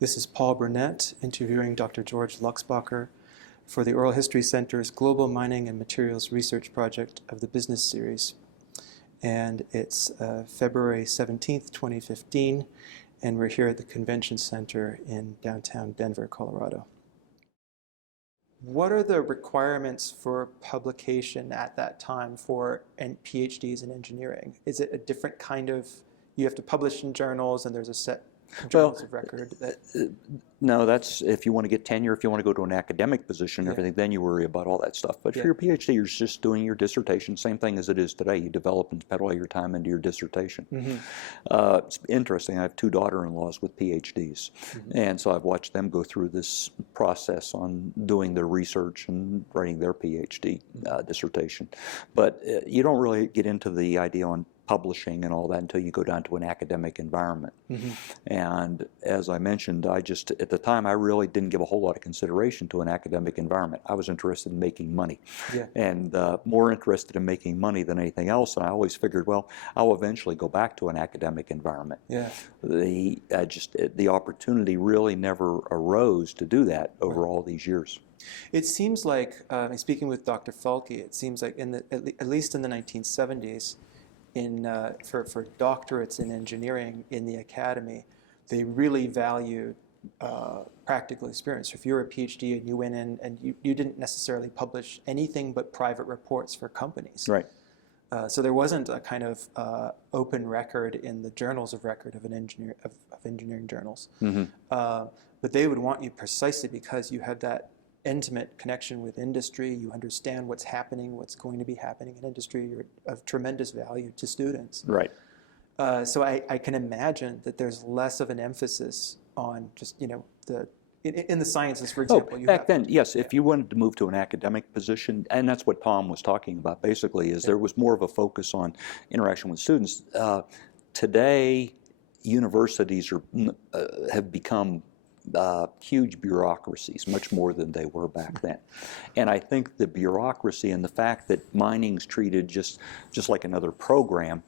This is Paul Burnett interviewing Dr. George Luxbacher for the Oral History Center's Global Mining and Materials Research Project of the Business Series. And it's February 17th, 2015, and we're here at the Convention Center in downtown Denver, Colorado. What are the requirements for publication at that time for PhDs in engineering? Is it a different kind of, you have to publish in journals and there's a set journals of record? No, that's if you want to get tenure, if you want to go to an academic position, everything, then you worry about all that stuff. But for your PhD, you're just doing your dissertation, same thing as it is today. You develop and put all your time into your dissertation. It's interesting. I have two daughter-in-laws with PhDs, and so I've watched them go through this process on doing their research and writing their PhD dissertation. But you don't really get into the idea on publishing and all that until you go down to an academic environment. And as I mentioned, at the time, I really didn't give a whole lot of consideration to an academic environment. I was interested in making money, and more interested in making money than anything else. And I always figured, well, I'll eventually go back to an academic environment. The opportunity really never arose to do that over all these years. It seems like, speaking with Dr. Falke, it seems like at least in the 1970s, for doctorates in engineering in the academy, they really valued practical experience. If you were a PhD and you went in and you didn't necessarily publish anything but private reports for companies. Right. So there wasn't a kind of open record in the journals of record of engineering journals. But they would want you precisely because you have that intimate connection with industry. You understand what's happening, what's going to be happening in industry. You're of tremendous value to students. Right. So I can imagine that there's less of an emphasis on just, in the sciences, for example. Back then, yes, if you wanted to move to an academic position, and that's what Tom was talking about basically, is there was more of a focus on interaction with students. Today, universities have become huge bureaucracies, much more than they were back then. And I think the bureaucracy and the fact that mining's treated just like another program,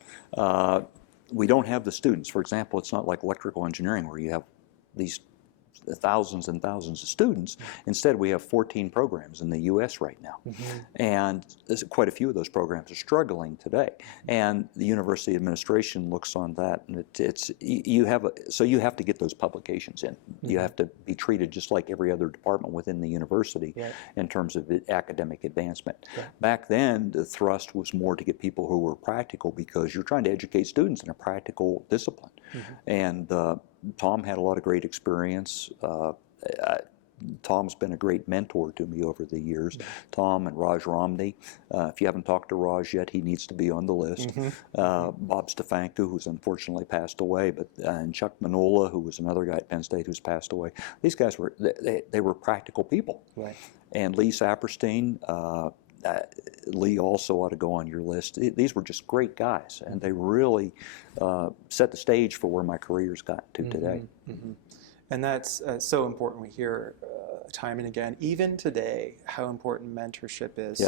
we don't have the students. For example, it's not like electrical engineering where you have these thousands and thousands of students. Instead, we have 14 programs in the U.S. right now. And quite a few of those programs are struggling today. And the university administration looks on that, and you have to get those publications in. You have to be treated just like every other department within the university in terms of academic advancement. Back then, the thrust was more to get people who were practical because you're trying to educate students in a practical discipline. And Tom had a lot of great experience. Tom's been a great mentor to me over the years. Tom and Raj Romney. If you haven't talked to Raj yet, he needs to be on the list. Bob Stefanko, who's unfortunately passed away, and Chuck Manola, who was another guy at Penn State who's passed away. These guys were practical people. And Lee Saperstein. Lee also ought to go on your list. These were just great guys, and they really set the stage for where my career's got to today. And that's so important. We hear time and again, even today, how important mentorship is.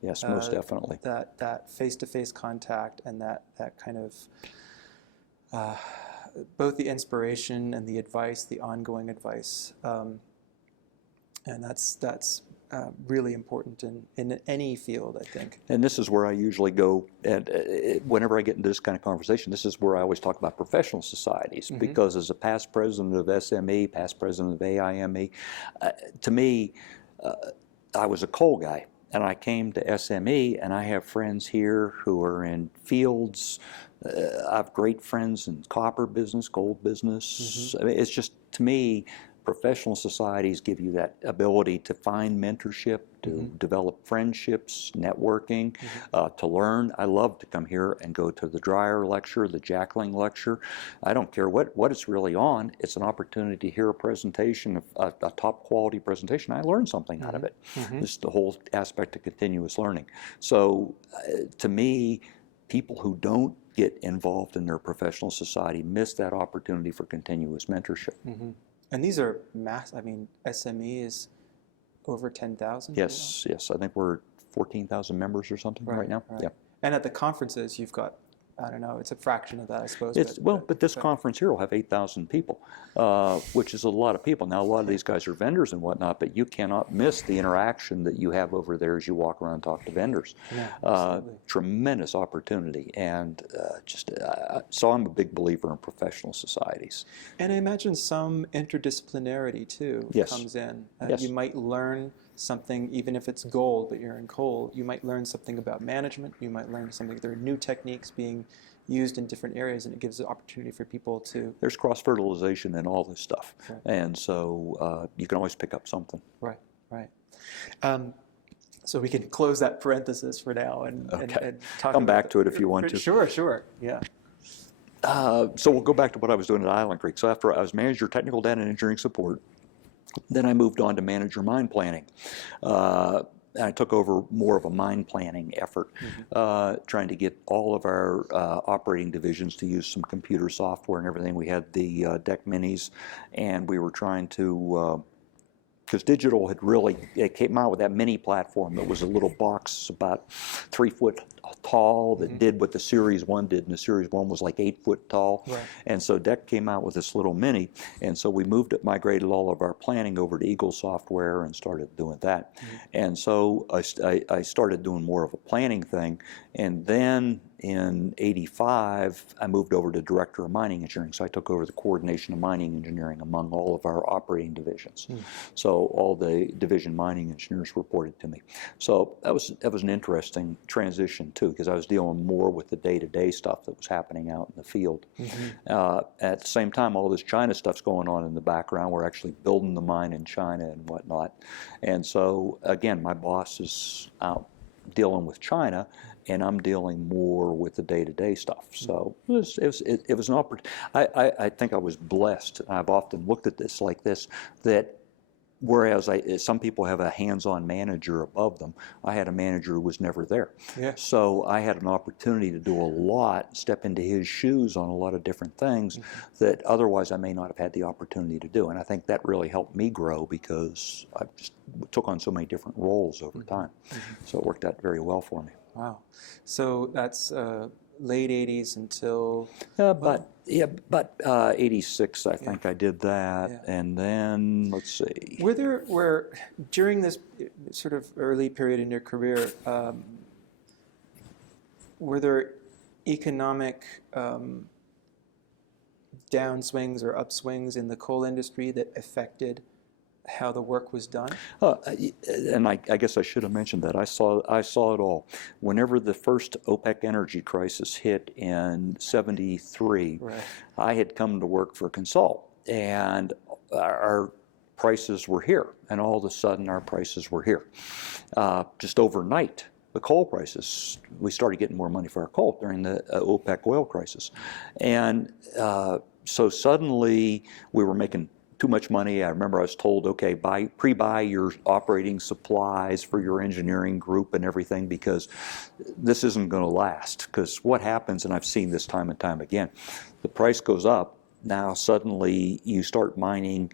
Yes, most definitely. That face-to-face contact and that kind of both the inspiration and the advice, the ongoing advice, and that's really important in any field, I think. And this is where I usually go, and whenever I get into this kind of conversation, this is where I always talk about professional societies, because as a past president of SME, past president of AIME, to me, I was a coal guy, and I came to SME, and I have friends here who are in fields. I have great friends in copper business, gold business. I mean, it's just, to me, professional societies give you that ability to find mentorship, to develop friendships, networking, to learn. I love to come here and go to the Dreyer lecture, the Jackling lecture. I don't care what it's really on. It's an opportunity to hear a presentation, a top quality presentation. I learned something out of it. Just the whole aspect of continuous learning. So to me, people who don't get involved in their professional society miss that opportunity for continuous mentorship. And these are SME is over 10,000? Yes. I think we're 14,000 members or something right now. And at the conferences, you've got I don't know, it's a fraction of that, I suppose. But this conference here will have 8,000 people, which is a lot of people. Now, a lot of these guys are vendors and whatnot, but you cannot miss the interaction that you have over there as you walk around and talk to vendors. Yeah, Tremendous opportunity, and so I'm a big believer in professional societies. And I imagine some interdisciplinarity too comes in. Yes. You might learn something, even if it's gold, but you're in coal, you might learn something about management, you might learn something, there are new techniques being used in different areas, and it gives the opportunity for people to... There's cross-fertilization in all this stuff, right. And so you can always pick up something. Right, right. So we can close that parenthesis for now and talk Come back to it if you want to. Sure, yeah. So we'll go back to what I was doing at Island Creek. So after I was manager technical data and engineering support, then I moved on to manager mine planning. I took over more of a mine planning effort, trying to get all of our operating divisions to use some computer software and everything. We had the deck minis, and we were trying to, because digital had really, it came out with that mini platform that was a little box about 3 foot tall that did what the Series 1 did, and the Series 1 was like 8 foot tall. Right. And so DEC came out with this little mini, and so we migrated all of our planning over to Eagle software and started doing that. And so I started doing more of a planning thing, and then in '85, I moved over to Director of Mining Engineering, so I took over the coordination of mining engineering among all of our operating divisions. So all the division mining engineers reported to me. So that was an interesting transition too, because I was dealing more with the day-to-day stuff that was happening out in the field. At the same time, all this China stuff's going on in the background. We're actually building the mine in China and whatnot. And so again, my boss is out dealing with China, and I'm dealing more with the day-to-day stuff. So it was an opportunity. I think I was blessed. I've often looked at this like this, that whereas some people have a hands-on manager above them, I had a manager who was never there. Yeah. So I had an opportunity to do a lot, step into his shoes on a lot of different things that otherwise I may not have had the opportunity to do. And I think that really helped me grow because I just took on so many different roles over time. So it worked out very well for me. Wow. So that's late 80s until... But 86, I think I did that. Yeah. And then, let's see. During this sort of early period in your career, were there economic downswings or upswings in the coal industry that affected how the work was done? And I guess I should have mentioned that. I saw it all. Whenever the first OPEC energy crisis hit in '73, Right. I had come to work for Consol, and our prices were here, and all of a sudden our prices were here. Just overnight, the coal prices, we started getting more money for our coal during the OPEC oil crisis. And so suddenly we were making too much money. I remember I was told, okay, pre-buy your operating supplies for your engineering group and everything, because this isn't going to last. Because what happens, and I've seen this time and time again, the price goes up. Now suddenly you start mining.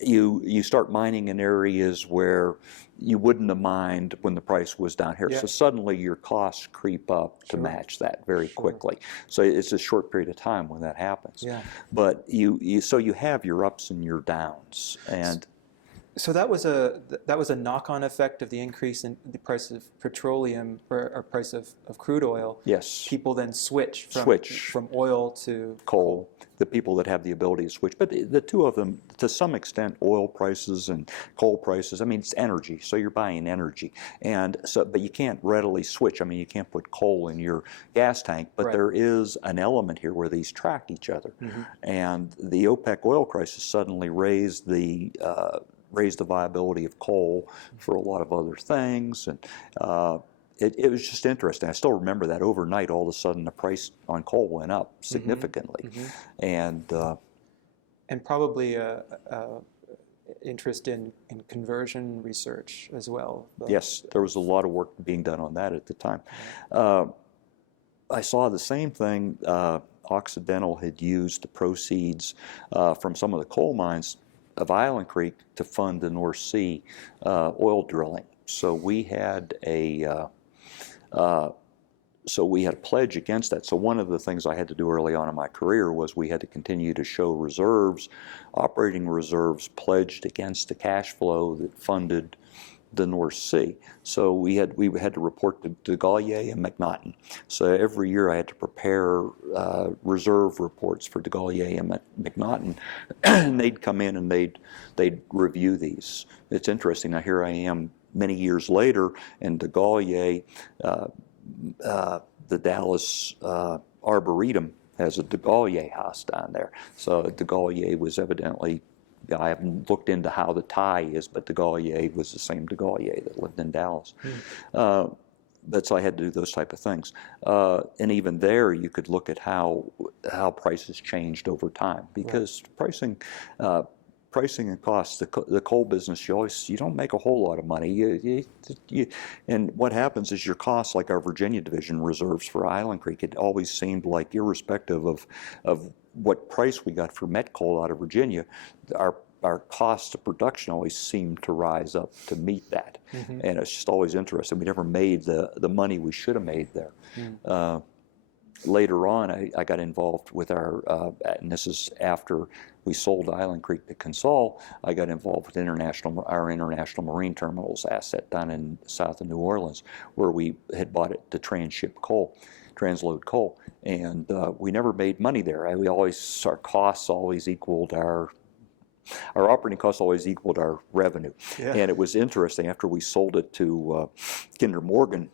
You start mining in areas where you wouldn't have mined when the price was down here. Yeah. So suddenly your costs creep up to match that very quickly. So it's a short period of time when that happens. Yeah. But so you have your ups and your downs. And so that was a knock-on effect of the increase in the price of petroleum or price of crude oil. yes, People then switch from oil to coal, the people that have the ability to switch. But the two of them, to some extent, oil prices and coal prices, I mean, it's energy, so you're buying energy. And so, but you can't readily switch. I mean, you can't put coal in your gas tank, but Right. there is an element here where these track each other. And the OPEC oil crisis suddenly raised the viability of coal for a lot of other things. And it was just interesting. I still remember that overnight, all of a sudden, the price on coal went up significantly. And probably interest in conversion research as well. yes, there was a lot of work being done on that at the time. I saw the same thing. Occidental had used the proceeds from some of the coal mines of Island Creek to fund the North Sea oil drilling. So we had so we had a pledge against that. So one of the things I had to do early on in my career was we had to continue to show reserves, operating reserves pledged against the cash flow that funded the North Sea. So we had to report to Gaulier and McNaughton. So every year I had to prepare reserve reports for Gaulier and McNaughton, and they'd come in and they'd review these. It's interesting. Now here I am many years later, and de Gaulier, the Dallas Arboretum has a de Gaulier house down there. So de Gaulier was evidently, I haven't looked into how the tie is, but de Gaulier was the same de Gaulier that lived in Dallas. But so I had to do those type of things. And even there, you could look at how prices changed over time, because pricing and costs, the coal business, you don't make a whole lot of money. And what happens is your costs, like our Virginia division reserves for Island Creek, it always seemed like, irrespective of what price we got for met coal out of Virginia, our cost of production always seemed to rise up to meet that. And it's just always interesting. We never made the money we should have made there. Later on, I got involved with our, and this is after we sold Island Creek to Consol, I got involved with our International Marine Terminals asset down in south of New Orleans, where we had bought it to transload coal. And we never made money there. Our costs always equaled our operating costs always equaled our revenue. And it was interesting, after we sold it to Kinder Morgan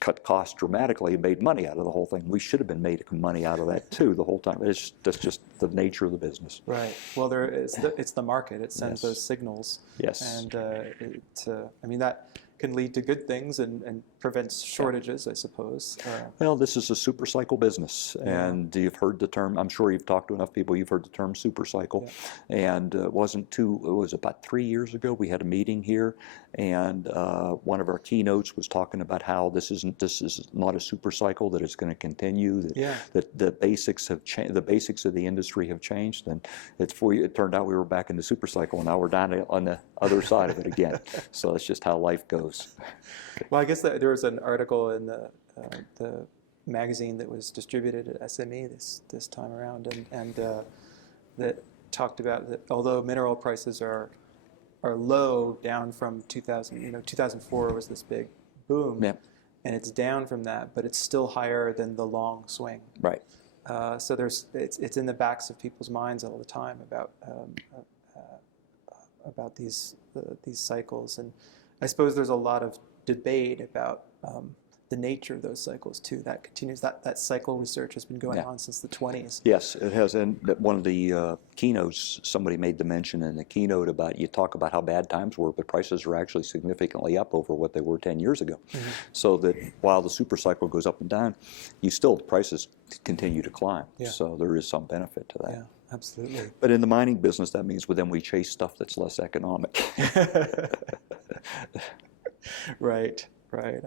cut costs dramatically and made money out of the whole thing. We should have been making money out of that too the whole time. That's just the nature of the business. Right. Well, it's the market. It sends those signals. And I mean, that can lead to good things and prevents shortages, I suppose. Well, this is a super cycle business, and you've heard the term, I'm sure you've talked to enough people, you've heard the term super cycle. And it was about 3 years ago, we had a meeting here, and one of our keynotes was talking about how this is not a super cycle, that it's going to continue, that the basics have changed, the basics of the industry have changed, and it turned out we were back in the super cycle, and now we're down on the other side of it again. So it's just how life goes. Well, I guess that there was an article in the magazine that was distributed at SME this time around, and that talked about that although mineral prices are low, down from 2004 was this big boom, and it's down from that, but it's still higher than the long swing. Right. So it's in the backs of people's minds all the time about these cycles, and I suppose there's a lot of debate about the nature of those cycles too. That continues. That cycle research has been going on since the 20s. Yes, it has. And one of the keynotes, somebody made the mention in the keynote about, you talk about how bad times were, but prices are actually significantly up over what they were 10 years ago. So that while the super cycle goes up and down, prices continue to climb. So there is some benefit to that. Yeah, absolutely. But in the mining business, that means then we chase stuff that's less economic. Right,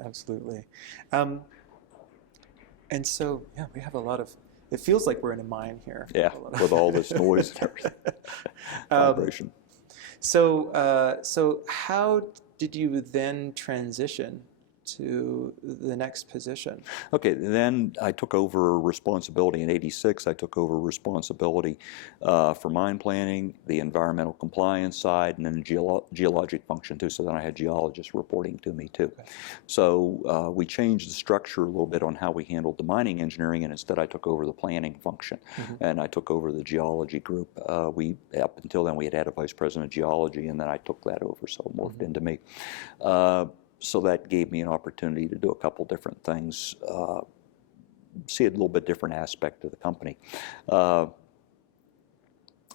absolutely. And so, we have a lot of, it feels like we're in a mine here. Yeah, with all this noise and everything, vibration. So how did you then transition to the next position? Okay, then I took over responsibility in '86. I took over responsibility for mine planning, the environmental compliance side, and then the geologic function too. So then I had geologists reporting to me too. Okay. So we changed the structure a little bit on how we handled the mining engineering, and instead I took over the planning function, and I took over the geology group. Up until then we had a vice president of geology, and then I took that over, so it morphed into me. So that gave me an opportunity to do a couple different things, see a little bit different aspect of the company. And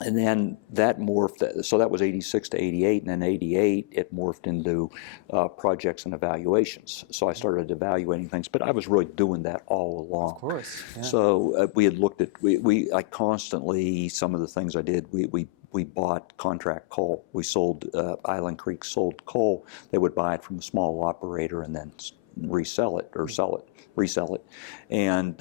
then that morphed, so that was '86 to '88, and then '88 it morphed into projects and evaluations. So I started evaluating things, but I was really doing that all along. Of course. Yeah. So we had looked at, I constantly, some of the things I did, we bought contract coal. We sold, Island Creek sold coal. They would buy it from a small operator and then resell it or sell it. resell it. And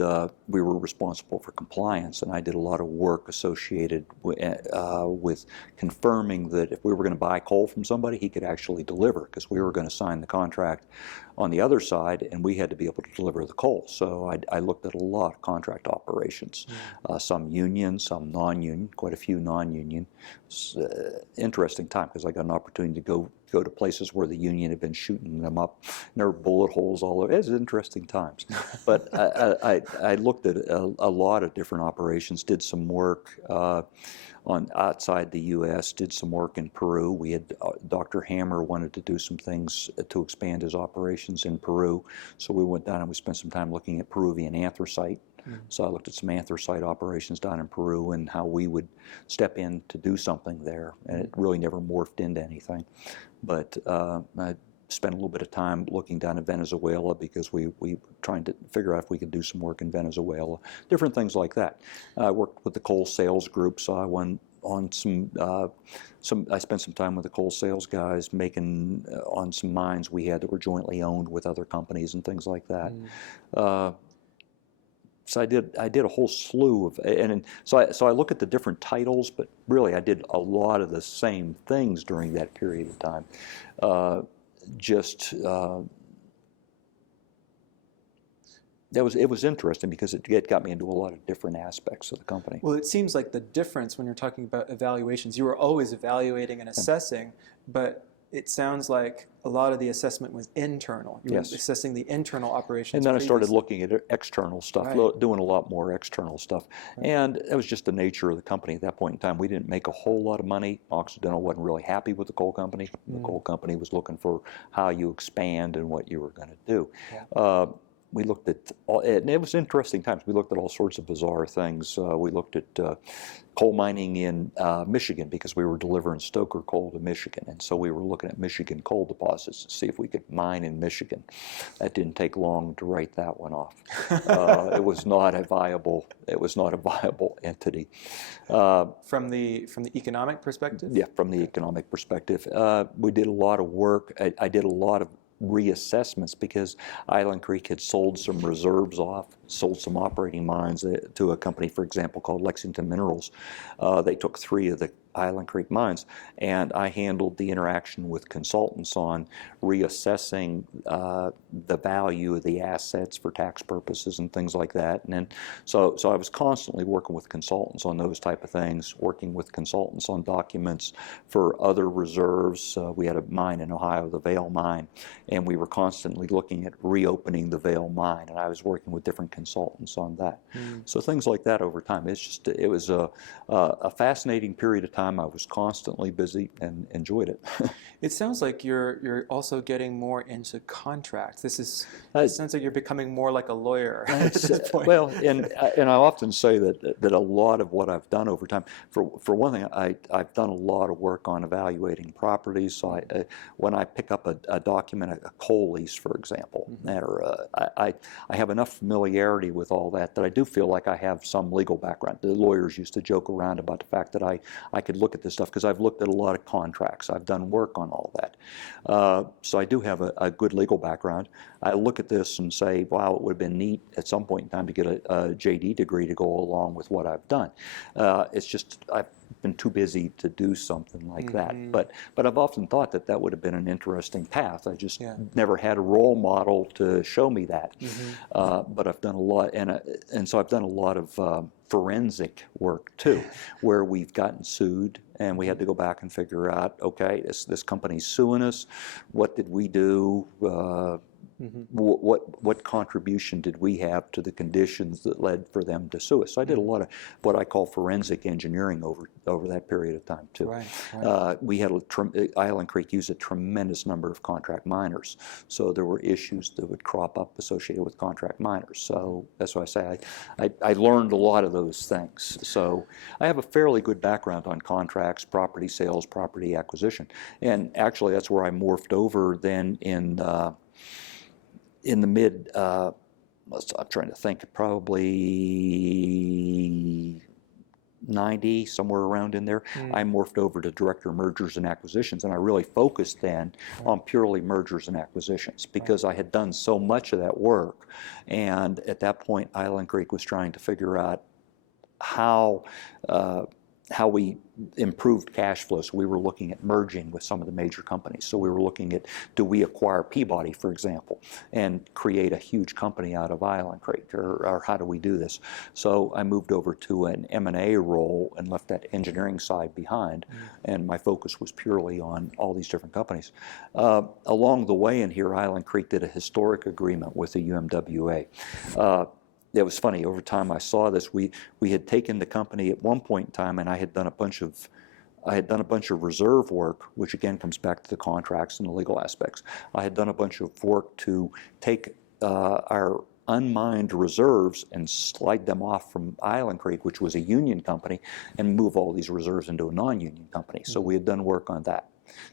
we were responsible for compliance, and I did a lot of work associated with confirming that if we were going to buy coal from somebody, he could actually deliver, because we were going to sign the contract on the other side, and we had to be able to deliver the coal. So I looked at a lot of contract operations, some union, some non-union, quite a few non-union. Interesting time, because I got an opportunity to go to places where the union had been shooting them up, and there were bullet holes all over. It was interesting times. But I looked at a lot of different operations, did some work on outside the U.S., did some work in Peru. We had Dr. Hammer wanted to do some things to expand his operations in Peru, so we went down and we spent some time looking at Peruvian anthracite. So I looked at some anthracite operations down in Peru and how we would step in to do something there, and it really never morphed into anything. But I spent a little bit of time looking down at Venezuela, because we were trying to figure out if we could do some work in Venezuela, different things like that. I worked with the coal sales group, so I went on I spent some time with the coal sales guys making on some mines we had that were jointly owned with other companies and things like that. So I did a whole slew of, so I look at the different titles, but really I did a lot of the same things during that period of time. It was interesting, because it got me into a lot of different aspects of the company. Well, it seems like the difference when you're talking about evaluations, you were always evaluating and assessing, but it sounds like a lot of the assessment was internal. You were assessing the internal operations. And then I started looking at external stuff, doing a lot more external stuff. And it was just the nature of the company at that point in time. We didn't make a whole lot of money. Occidental wasn't really happy with the coal company. The coal company was looking for how you expand and what you were going to do. We looked at, and it was interesting times. We looked at all sorts of bizarre things. We looked at coal mining in Michigan, because we were delivering stoker coal to Michigan. And so we were looking at Michigan coal deposits to see if we could mine in Michigan. That didn't take long to write that one off. It was not a viable entity. From the economic perspective? Yeah, from the economic perspective. We did a lot of work. I did a lot of reassessments, because Island Creek had sold some reserves off, sold some operating mines to a company, for example, called Lexington Minerals. They took 3 of the Island Creek mines, and I handled the interaction with consultants on reassessing the value of the assets for tax purposes and things like that. And then, so I was constantly working with consultants on those type of things, working with consultants on documents for other reserves. We had a mine in Ohio, the Vale Mine, and we were constantly looking at reopening the Vale Mine, and I was working with different consultants on that. So things like that over time. It was a fascinating period of time. I was constantly busy and enjoyed it. It sounds like you're also getting more into contracts. It sounds like you're becoming more like a lawyer at this point. Well, and I often say that a lot of what I've done over time, for one thing, I've done a lot of work on evaluating properties. So when I pick up a document, a coal lease, for example, or I have enough familiarity with all that I do feel like I have some legal background. The lawyers used to joke around about the fact that I could look at this stuff, because I've looked at a lot of contracts. I've done work on all that. So I do have a good legal background. I look at this and say, wow, it would have been neat at some point in time to get a JD degree to go along with what I've done. It's just I've been too busy to do something like that. But I've often thought that would have been an interesting path. I just never had a role model to show me that. But I've done a lot, and so I've done a lot of forensic work too, where we've gotten sued and we had to go back and figure out, okay, this company's suing us. What did we do? What contribution did we have to the conditions that led for them to sue us? So I did a lot of what I call forensic engineering over that period of time too. We had Island Creek used a tremendous number of contract miners, so there were issues that would crop up associated with contract miners. So that's why I say I learned a lot of those things. So I have a fairly good background on contracts, property sales, property acquisition, and actually that's where I morphed over then in the mid, I'm trying to think, probably 90, somewhere around in there, I morphed over to Director of Mergers and Acquisitions, and I really focused then on purely mergers and acquisitions because I had done so much of that work. And at that point, Island Creek was trying to figure out how we improved cash flow. So we were looking at merging with some of the major companies. So we were looking at, do we acquire Peabody, for example, and create a huge company out of Island Creek, or how do we do this? So I moved over to an M&A role and left that engineering side behind, and my focus was purely on all these different companies. Along the way in here, Island Creek did a historic agreement with the UMWA. It was funny, over time I saw this. We had taken the company at one point in time, and I had done a bunch of reserve work, which again comes back to the contracts and the legal aspects. I had done a bunch of work to take our unmined reserves and slide them off from Island Creek, which was a union company, and move all these reserves into a non-union company. So we had done work on that,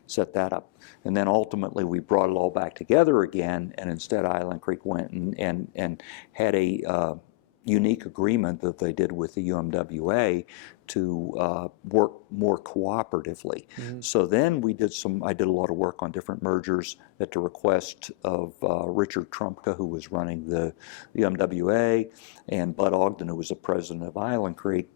set that up. And then ultimately we brought it all back together again, and instead Island Creek went and had a unique agreement that they did with the UMWA to work more cooperatively. So then I did a lot of work on different mergers at the request of Richard Trumpka, who was running the UMWA, and Bud Ogden, who was the president of Island Creek.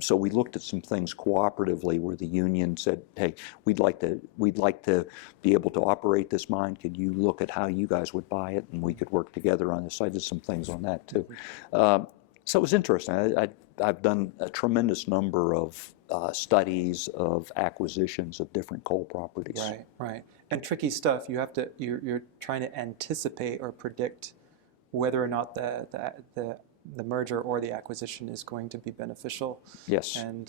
So we looked at some things cooperatively where the union said, hey, we'd like to be able to operate this mine. Could you look at how you guys would buy it? And we could work together on this. I did some things on that too. So it was interesting. I've done a tremendous number of studies of acquisitions of different coal properties. Right, right. And tricky stuff. You're trying to anticipate or predict whether or not the merger or the acquisition is going to be beneficial. Yes. And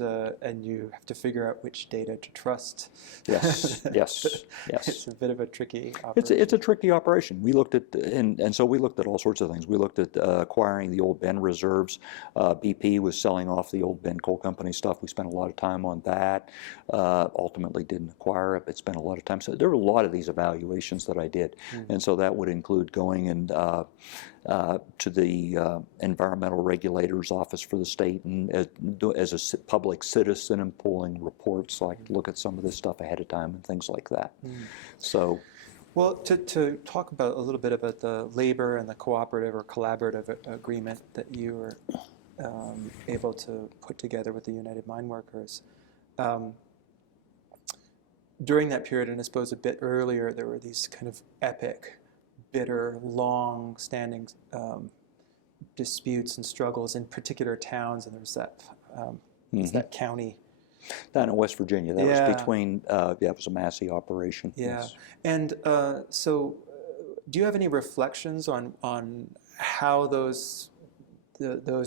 you have to figure out which data to trust. Yes, yes, yes. It's a bit of a tricky operation. It's a tricky operation. We looked at, and so we looked at all sorts of things. We looked at acquiring the old Ben reserves. BP was selling off the old Ben Coal Company stuff. We spent a lot of time on that. Ultimately didn't acquire it, but spent a lot of time. So there were a lot of these evaluations that I did. And so that would include going and to the environmental regulator's office for the state, and as a public citizen, and pulling reports, so I could look at some of this stuff ahead of time and things like that. So, well, to talk about a little bit about the labor and the cooperative or collaborative agreement that you were able to put together with the United Mine Workers. During that period, and I suppose a bit earlier, there were these kind of epic, bitter, long-standing disputes and struggles in particular towns, and there's that that county down in West Virginia. That was between, it was a Massey operation. Yeah, Yes. and so do you have any reflections on how those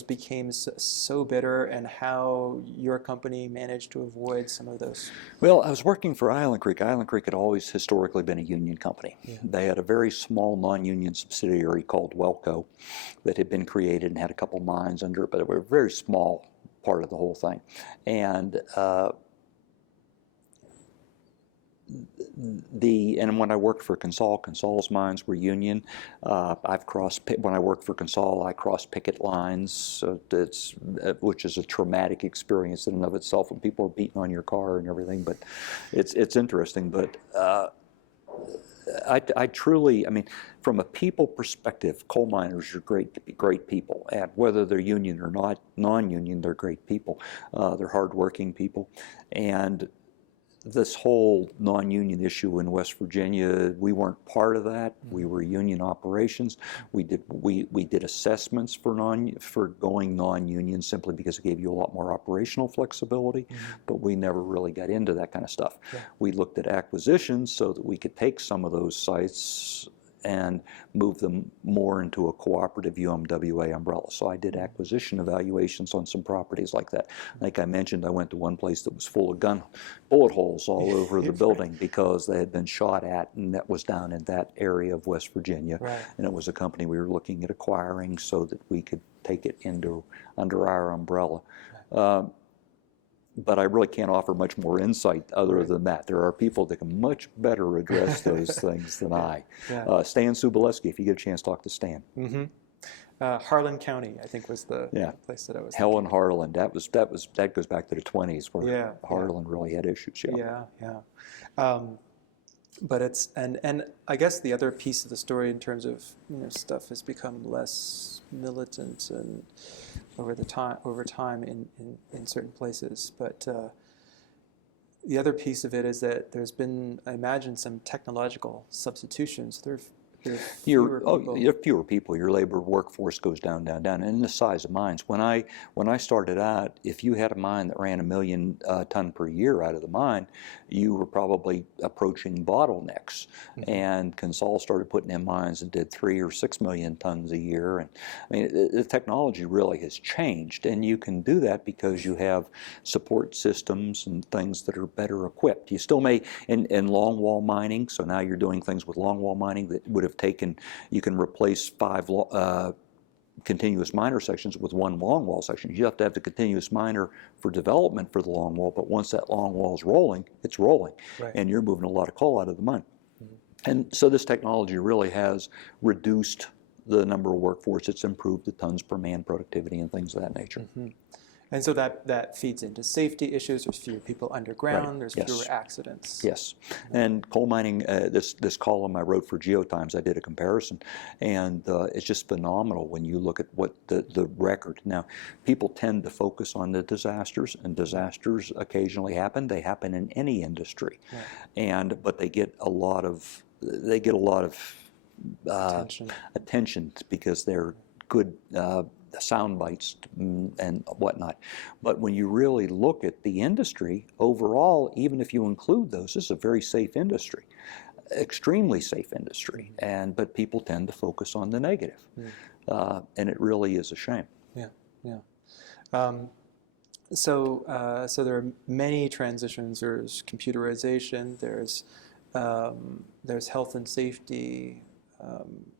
became so bitter, and how your company managed to avoid some of those? Well, I was working for Island Creek. Island Creek had always historically been a union company. Yeah. They had a very small non-union subsidiary called Welco that had been created and had a couple mines under it, but it was a very small part of the whole thing. And when I worked for Consol's mines were union. When I worked for Consol, I crossed picket lines, so which is a traumatic experience in and of itself when people are beating on your car and everything. But it's interesting. But I truly, from a people perspective, coal miners are great people, and whether they're union or not, non-union, they're great people. They're hardworking people, and this whole non-union issue in West Virginia, we weren't part of that. We were union operations. We did assessments for going non-union simply because it gave you a lot more operational flexibility, but we never really got into that kind of stuff. Yeah. We looked at acquisitions so that we could take some of those sites and move them more into a cooperative UMWA umbrella. So I did acquisition evaluations on some properties like that. Like I mentioned, I went to one place that was full of bullet holes all over the building because they had been shot at, and that was down in that area of West Virginia. Right. And it was a company we were looking at acquiring so that we could take it under our umbrella. But I really can't offer much more insight other than that. There are people that can much better address those things than I. Yeah. Stan Suboleski, if you get a chance, talk to Stan. Harlan County, I think, was the Yeah. place that I was Helen thinking. Harlan, that goes back to the 20s where Yeah, Harlan really had issues. Yeah. yeah. But it's and I guess the other piece of the story in terms of stuff has become less militant and over time in certain places. But the other piece of it is that there's been, I imagine, some technological substitutions. There are fewer people. You have fewer people. Your labor workforce goes down, down, down, and the size of mines. When I started out, if you had a mine that ran 1 million ton per year out of the mine, you were probably approaching bottlenecks. Mm-hmm. And Consol started putting in mines that did 3 or 6 million tons a year. And I mean, the technology really has changed, and you can do that because you have support systems and things that are better equipped. You still may in longwall mining. So now you're doing things with longwall mining that would have taken, you can replace 5 continuous miner sections with 1 longwall section. You have to have the continuous miner for development for the longwall, but once that longwall is rolling, it's rolling, right. And you're moving a lot of coal out of the mine. Mm-hmm. And so this technology really has reduced the number of workforce. It's improved the tons per man productivity and things of that nature. Mm-hmm. And so that feeds into safety issues. There's fewer people underground. Right. There's yes. fewer accidents. Yes. And coal mining, this column I wrote for Geotimes, I did a comparison, and it's just phenomenal when you look at what the record. Now, people tend to focus on the disasters, and disasters occasionally happen. They happen in any industry, right. But they get a lot of attention because they're good sound bites and whatnot. But when you really look at the industry overall, even if you include those, this is a very safe industry, extremely safe industry. But people tend to focus on the negative, and it really is a shame. Yeah. So there are many transitions. There's computerization. There's health and safety.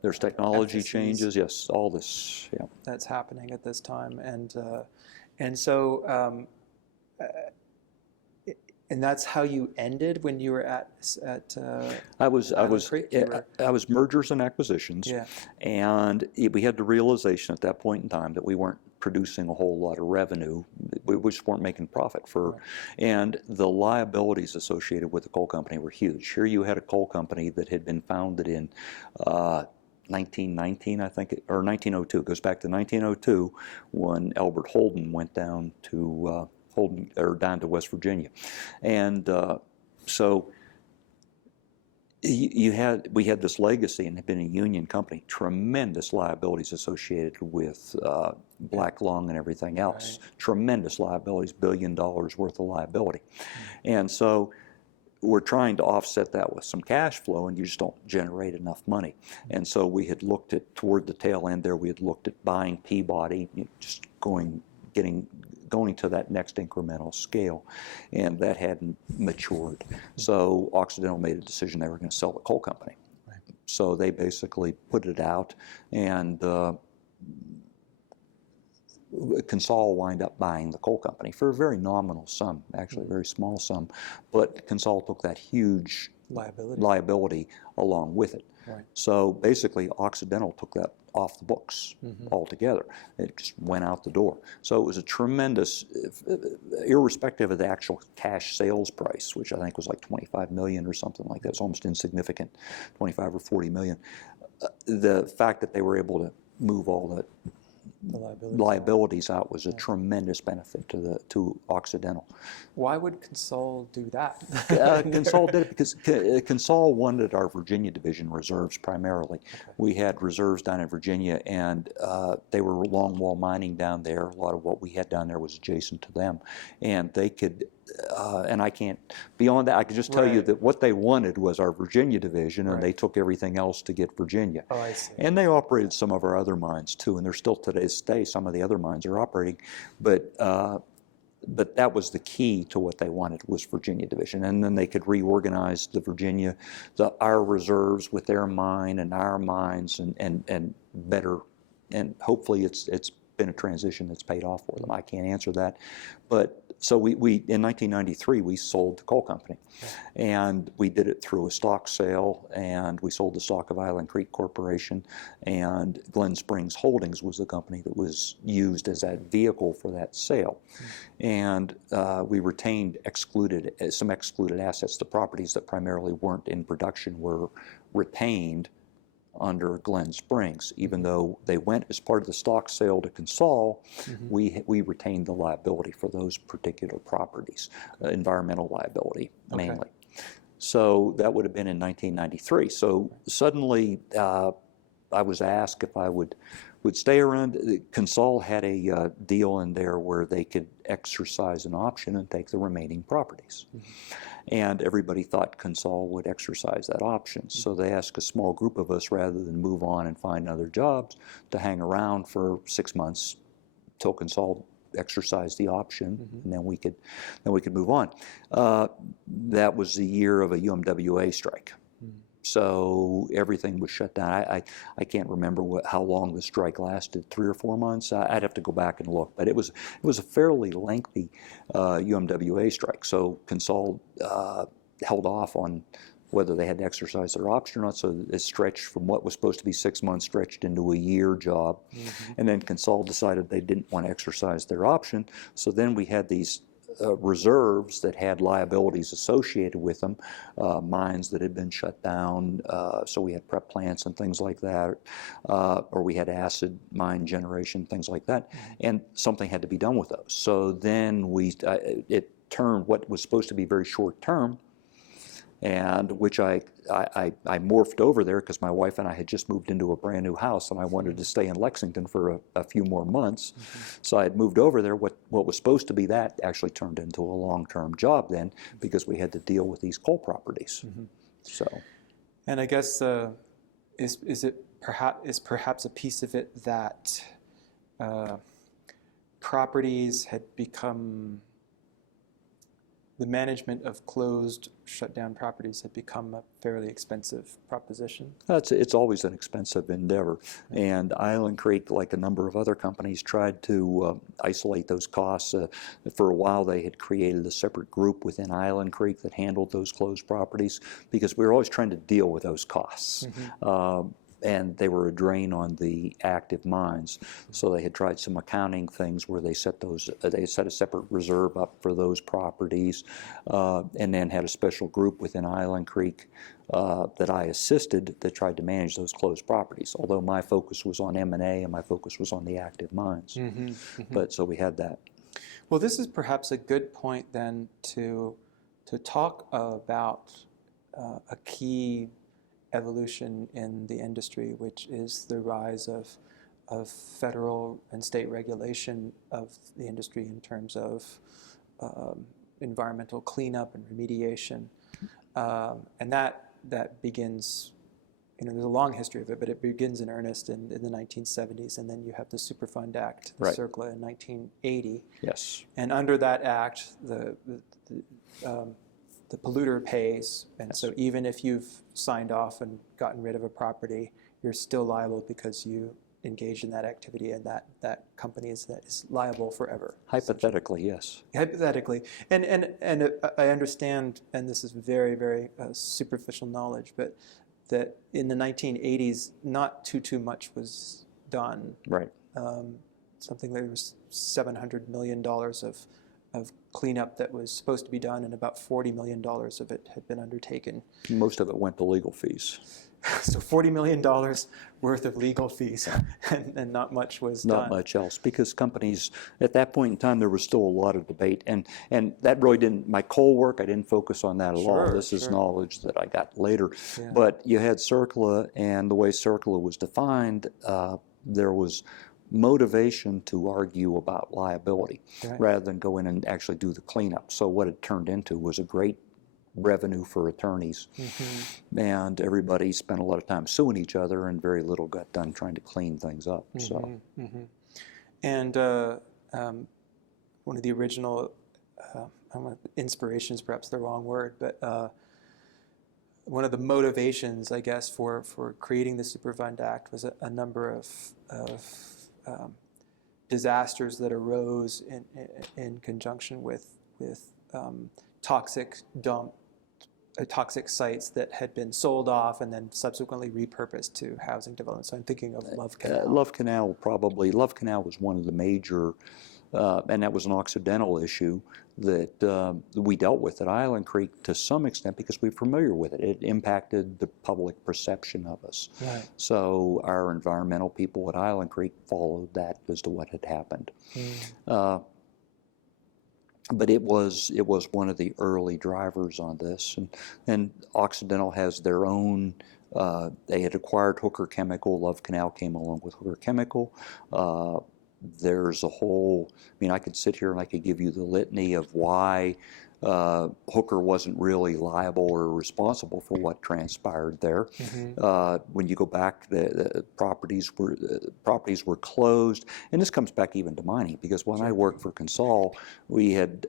There's technology changes, yes, all this, yeah. That's happening at this time, and so that's how you ended when you were at I was mergers and acquisitions, yeah. And we had the realization at that point in time that we weren't producing a whole lot of revenue. We just weren't making profit right. And the liabilities associated with the coal company were huge. Here you had a coal company that had been founded in 1919, I think, or 1902. It goes back to 1902 when Albert Holden went down to down to West Virginia, and so we had this legacy and had been a union company. Tremendous liabilities associated with black lung and everything else. Right. Tremendous liabilities, $1 billion worth of liability, and so we're trying to offset that with some cash flow, and you just don't generate enough money. And so we had looked at, toward the tail end there, we had looked at buying Peabody, just going to that next incremental scale, and that hadn't matured. So Occidental made a decision they were going to sell the coal company. Right. So they basically put it out, and Consol wind up buying the coal company for a very nominal sum, actually a very small sum, but Consol took that huge liability along with it. Right. So basically Occidental took that off the books altogether. It just went out the door. So it was a tremendous, irrespective of the actual cash sales price, which I think was like 25 million or something like that. It's almost insignificant, 25 or 40 million. The fact that they were able to move all the liabilities out was a tremendous benefit to Occidental. Why would Consol do that? Consol did it because Consol wanted our Virginia division reserves primarily. Okay. We had reserves down in Virginia, and they were longwall mining down there. A lot of what we had down there was adjacent to them, and they could. And I can't, beyond that, I can just tell you that what they wanted was our Virginia division, and they took everything else to get Virginia. Oh, I see. And they operated some of our other mines too, and they're still to this day, some of the other mines are operating, but that was the key to what they wanted was Virginia division, and then they could reorganize the Virginia, our reserves with their mine and our mines, and better, and hopefully it's been a transition that's paid off for them. I can't answer that. But so we in 1993, we sold the coal company. And we did it through a stock sale, and we sold the stock of Island Creek Corporation, and Glen Springs Holdings was the company that was used as that vehicle for that sale. And we retained some excluded assets. The properties that primarily weren't in production were retained under Glen Springs. Even though they went as part of the stock sale to Consol, we retained the liability for those particular properties, environmental liability mainly. So that would have been in 1993. So suddenly I was asked if I would stay around. Consol had a deal in there where they could exercise an option and take the remaining properties. And everybody thought Consol would exercise that option. So they asked a small group of us, rather than move on and find other jobs, to hang around for 6 months till Consol exercised the option, and then we could move on. That was the year of a UMWA strike. So everything was shut down. I can't remember how long the strike lasted, 3 or 4 months. I'd have to go back and look, but it was a fairly lengthy UMWA strike. So Consol held off on whether they had to exercise their option or not. So it stretched from what was supposed to be 6 months, stretched into a year job. And then Consol decided they didn't want to exercise their option. So then we had these reserves that had liabilities associated with them, mines that had been shut down, so we had prep plants and things like that, or we had acid mine generation, things like that, and something had to be done with those. So then it turned what was supposed to be very short term, and which I morphed over there because my wife and I had just moved into a brand new house, and I wanted to stay in Lexington for a few more months. So I had moved over there. What was supposed to be that actually turned into a long-term job then, because we had to deal with these coal properties. So, and I guess is perhaps a piece of it that properties had become, the management of closed, shut down properties had become a fairly expensive proposition? It's always an expensive endeavor. And Island Creek, like a number of other companies, tried to isolate those costs. For a while, they had created a separate group within Island Creek that handled those closed properties, because we were always trying to deal with those costs. And they were a drain on the active mines. So they had tried some accounting things where they set a separate reserve up for those properties, and then had a special group within Island Creek that I assisted that tried to manage those closed properties. Although my focus was on M&A and my focus was on the active mines. But so we had that. Well, this is perhaps a good point then to talk about a key evolution in the industry, which is the rise of federal and state regulation of the industry in terms of environmental cleanup and remediation. And that begins, there's a long history of it, but it begins in earnest in the 1970s, and then you have the Superfund Act, the CERCLA, in 1980. Yes. And under that act, the polluter pays, and so even if you've signed off and gotten rid of a property, you're still liable because you engaged in that activity, and that company is liable forever. Hypothetically, yes. Hypothetically, and I understand, and this is very, very superficial knowledge, but that in the 1980s, not too much was done. Right. Something like was $700 million of cleanup that was supposed to be done, and about $40 million of it had been undertaken. Most of it went to legal fees. So $40 million worth of legal fees, and not much was done. Not much else, because companies, at that point in time, there was still a lot of debate. And that really didn't, my coal work, I didn't focus on that at all. This is knowledge that I got later. Yeah. But you had CERCLA, and the way CERCLA was defined, there was motivation to argue about liability rather than go in and actually do the cleanup. So what it turned into was a great revenue for attorneys, and everybody spent a lot of time suing each other, and very little got done trying to clean things up. And one of the original inspirations, perhaps the wrong word, but one of the motivations, I guess, for creating the Superfund Act was a number of disasters that arose in conjunction with toxic toxic sites that had been sold off and then subsequently repurposed to housing development. So I'm thinking of Love Canal. Love Canal was one of the major, and that was an Occidental issue that we dealt with at Island Creek to some extent because we're familiar with it. It impacted the public perception of us. Right. So our environmental people at Island Creek followed that as to what had happened. But it was one of the early drivers on this, and Occidental has their own. They had acquired Hooker Chemical. Love Canal came along with Hooker Chemical. There's a whole. I mean, I could sit here and I could give you the litany of why Hooker wasn't really liable or responsible for what transpired there. When you go back, the properties were closed, and this comes back even to mining because when I worked for Consol, we had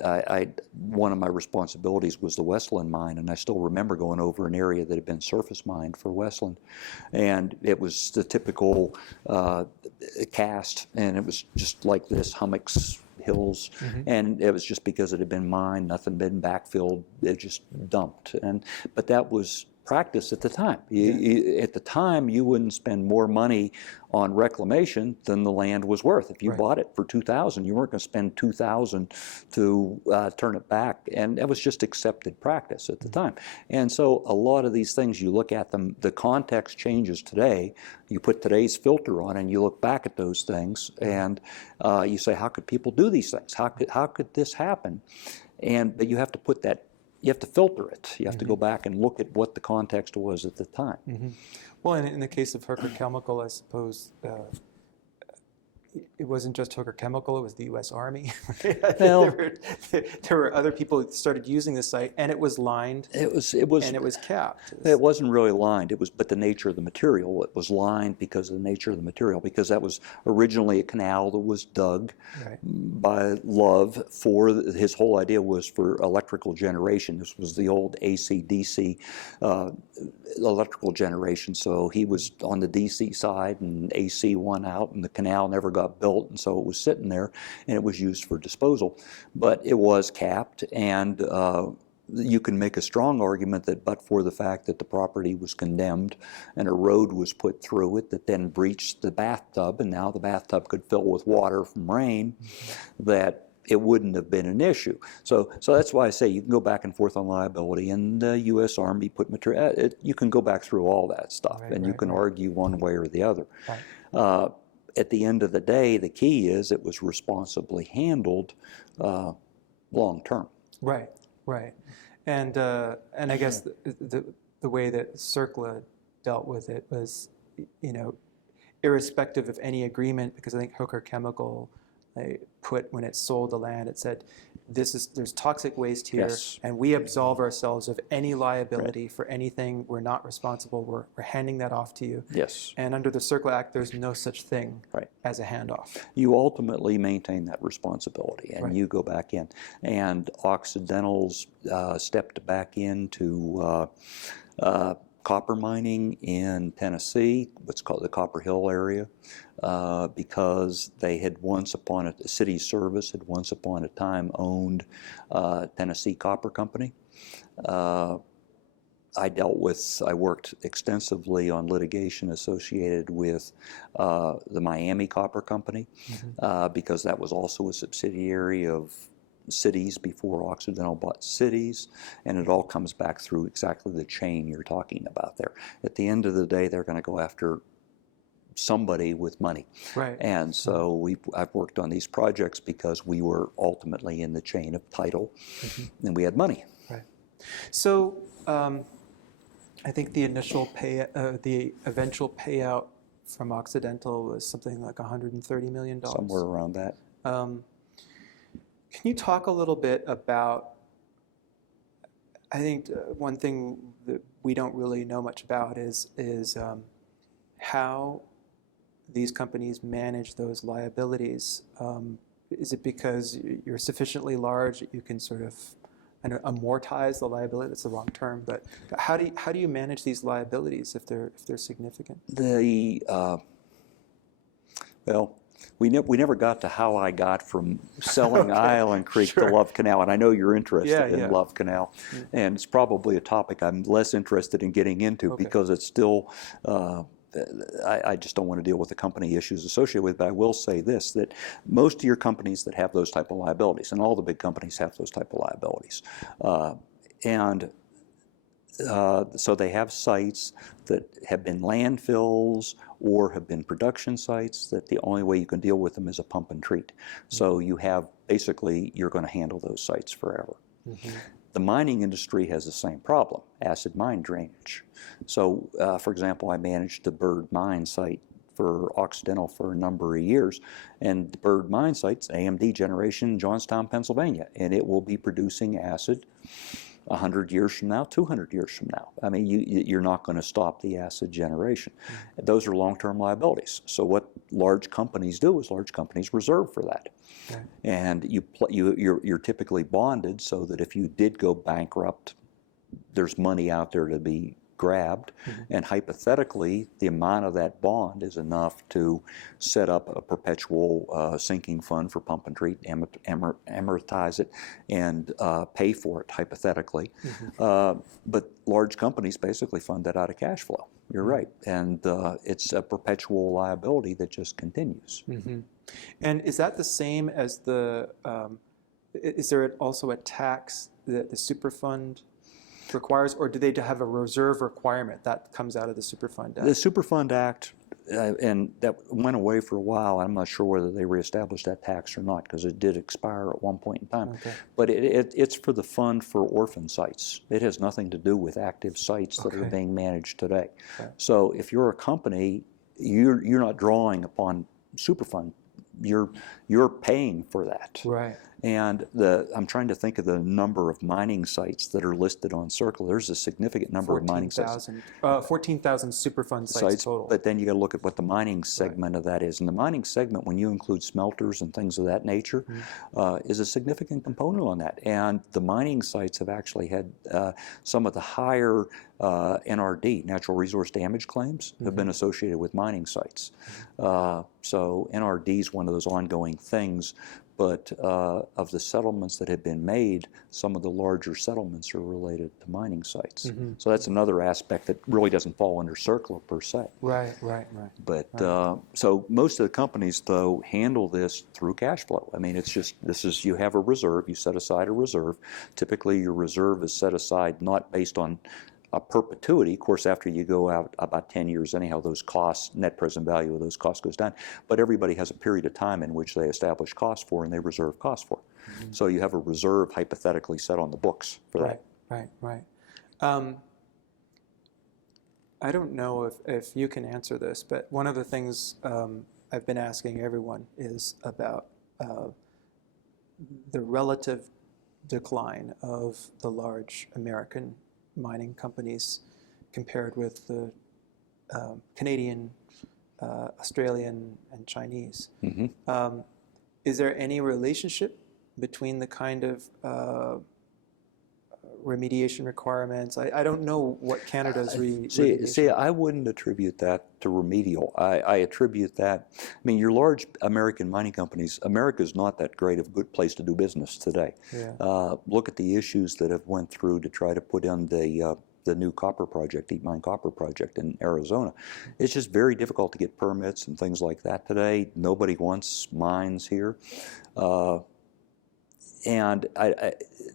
one of my responsibilities was the Westland mine, and I still remember going over an area that had been surface mined for Westland, and it was the typical cast, and it was just like this hummocks. Hills, and it was just because it had been mined, nothing been backfilled, it just dumped. But that was practice at the time. At the time, you wouldn't spend more money on reclamation than the land was worth. If you bought it for $2,000, you weren't going to spend $2,000 to turn it back, and that was just accepted practice at the time. And so a lot of these things, you look at them, the context changes today. You put today's filter on, and you look back at those things, and you say, how could people do these things? How could this happen? But you have to put that. You have to filter it. You have to go back and look at what the context was at the time. Well, in the case of Hooker Chemical, I suppose it wasn't just Hooker Chemical, it was the U.S. Army. There were other people who started using the site, and it was lined, and it was capped. It wasn't really lined, but the nature of the material. It was lined because of the nature of the material, because that was originally a canal that was dug by Love for, his whole idea was for electrical generation. This was the old AC-DC electrical generation, so he was on the DC side, and AC won out, and the canal never got built, and so it was sitting there, and it was used for disposal. But it was capped, and you can make a strong argument that but for the fact that the property was condemned and a road was put through it that then breached the bathtub, and now the bathtub could fill with water from rain, that it wouldn't have been an issue. So that's why I say you can go back and forth on liability, and the U.S. Army put material. You can go back through all that stuff, and you can argue one way or the other. At the end of the day, the key is it was responsibly handled long term. Right. And I guess the way that CERCLA dealt with it was, irrespective of any agreement, because I think Hooker Chemical, when it sold the land, it said, there's toxic waste here, and we absolve ourselves of any liability for anything. We're not responsible. We're handing that off to you. And under the CERCLA Act, there's no such thing as a handoff. You ultimately maintain that responsibility, and you go back in. And Occidental's stepped back into copper mining in Tennessee, what's called the Copper Hill area, because they had the city service had once upon a time owned Tennessee Copper Company. I worked extensively on litigation associated with the Miami Copper Company, because that was also a subsidiary of cities before Occidental bought cities, and it all comes back through exactly the chain you're talking about there. At the end of the day, they're going to go after somebody with money. And so I've worked on these projects because we were ultimately in the chain of title, and we had money. So I think the initial the eventual payout from Occidental was something like $130 million. Somewhere around that. Can you talk a little bit about, I think one thing that we don't really know much about is how these companies manage those liabilities. Is it because you're sufficiently large that you can sort of amortize the liability? That's the wrong term, but how do you manage these liabilities if they're significant? we never got to how I got from selling Okay. Island Creek Sure. to Love Canal, and I know you're interested Yeah, in yeah. Love Canal, and it's probably a topic I'm less interested in getting into Okay. because it's still, I just don't want to deal with the company issues associated with it, but I will say this, that most of your companies that have those type of liabilities, and all the big companies have those type of liabilities, and so they have sites that have been landfills or have been production sites that the only way you can deal with them is a pump and treat. So you have, basically, you're going to handle those sites forever. The mining industry has the same problem, acid mine drainage. So, for example, I managed the Bird Mine site for Occidental for a number of years, and the Bird Mine site's AMD generation in Johnstown, Pennsylvania, and it will be producing acid 100 years from now, 200 years from now. I mean, you're not going to stop the acid generation. Those are long-term liabilities. So what large companies do is large companies reserve for that. Okay. And you're typically bonded so that if you did go bankrupt, there's money out there to be grabbed, and hypothetically, the amount of that bond is enough to set up a perpetual sinking fund for pump and treat, amortize it, and pay for it, hypothetically. But large companies basically fund that out of cash flow. You're right. And it's a perpetual liability that just continues. And is that the same as the, is there also a tax that the Superfund requires, or do they have a reserve requirement that comes out of the Superfund Act? The Superfund Act, and that went away for a while. I'm not sure whether they reestablished that tax or not, because it did expire at one point in time. Okay. But it's for the fund for orphan sites. It has nothing to do with active sites that are being managed today. Okay. So if you're a company, you're not drawing upon Superfund. You're paying for that. Right. And I'm trying to think of the number of mining sites that are listed on Circle. There's a significant number of mining sites. 14,000 Superfund sites total. But then you got to look at what the mining segment of that is. And the mining segment, when you include smelters and things of that nature, is a significant component on that. And the mining sites have actually had some of the higher NRD, natural resource damage claims, have been associated with mining sites. So NRD is one of those ongoing things. But of the settlements that have been made, some of the larger settlements are related to mining sites. So that's another aspect that really doesn't fall under CERCLA per se. Right. But so most of the companies, though, handle this through cash flow. I mean, it's just, you have a reserve, you set aside a reserve. Typically, your reserve is set aside not based on a perpetuity. Of course, after you go out about 10 years anyhow, those costs, net present value of those costs goes down. But everybody has a period of time in which they establish costs for and they reserve costs for. So you have a reserve hypothetically set on the books for that. Right. I don't know if you can answer this, but one of the things I've been asking everyone is about the relative decline of the large American mining companies compared with the Canadian, Australian, and Chinese. Is there any relationship between the kind of remediation requirements? I don't know what Canada's remediation. See, I wouldn't attribute that to remedial. I attribute that, I mean, your large American mining companies, America's not that great of a good place to do business today. Look at the issues that have went through to try to put in the new copper project, Deep Mine Copper Project in Arizona. It's just very difficult to get permits and things like that today. Nobody wants mines here. And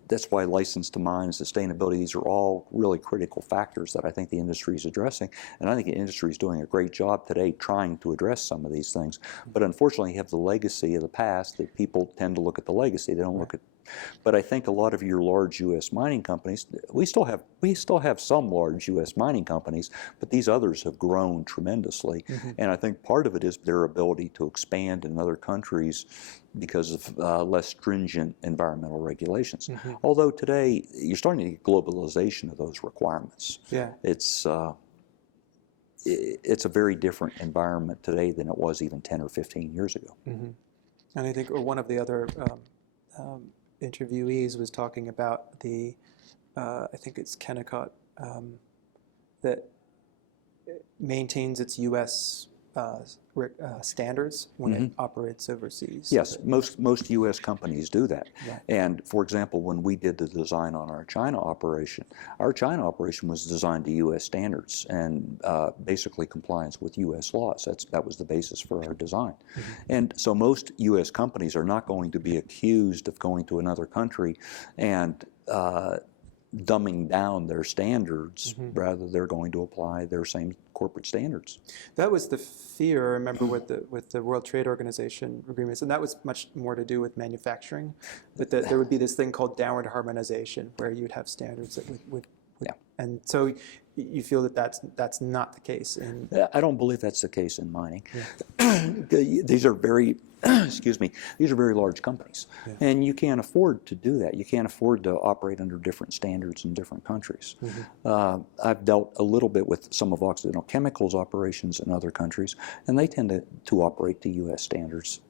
that's why license to mine and sustainability, these are all really critical factors that I think the industry is addressing. And I think the industry is doing a great job today trying to address some of these things. But unfortunately, you have the legacy of the past that people tend to look at the legacy. They don't look at. But I think a lot of your large U.S. mining companies, we still have some large U.S. mining companies, but these others have grown tremendously. And I think part of it is their ability to expand in other countries because of less stringent environmental regulations. Although today, you're starting to get globalization of those requirements. It's a very different environment today than it was even 10 or 15 years ago. And I think one of the other interviewees was talking about the, I think it's Kennecott, that maintains its U.S. standards when it operates overseas. Yes, most U.S. companies do that. Right. And for example, when we did the design on our China operation was designed to U.S. standards and basically compliance with U.S. laws. That was the basis for our design. And so most U.S. companies are not going to be accused of going to another country and dumbing down their standards. Rather, they're going to apply their same corporate standards. That was the fear, I remember, with the World Trade Organization agreements, and that was much more to do with manufacturing. But there would be this thing called downward harmonization, where you'd have standards that would and so you feel that that's not the case in. I don't believe that's the case in mining. These are very, excuse me, these are very large companies, and you can't afford to do that. You can't afford to operate under different standards in different countries. I've dealt a little bit with some of Occidental Chemicals operations in other countries, and they tend to operate to U.S. standards.